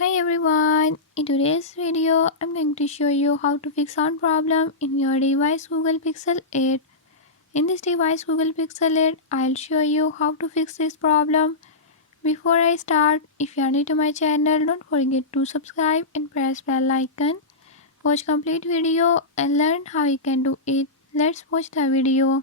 Hi everyone, in today's video I'm going to show you how to fix sound problem in your device Google Pixel 8. In this device Google Pixel 8, I'll show you how to fix this problem. Before I start, if you are new to my channel, don't forget to subscribe and press bell icon. Watch complete video and learn how you can do it. Let's watch the video.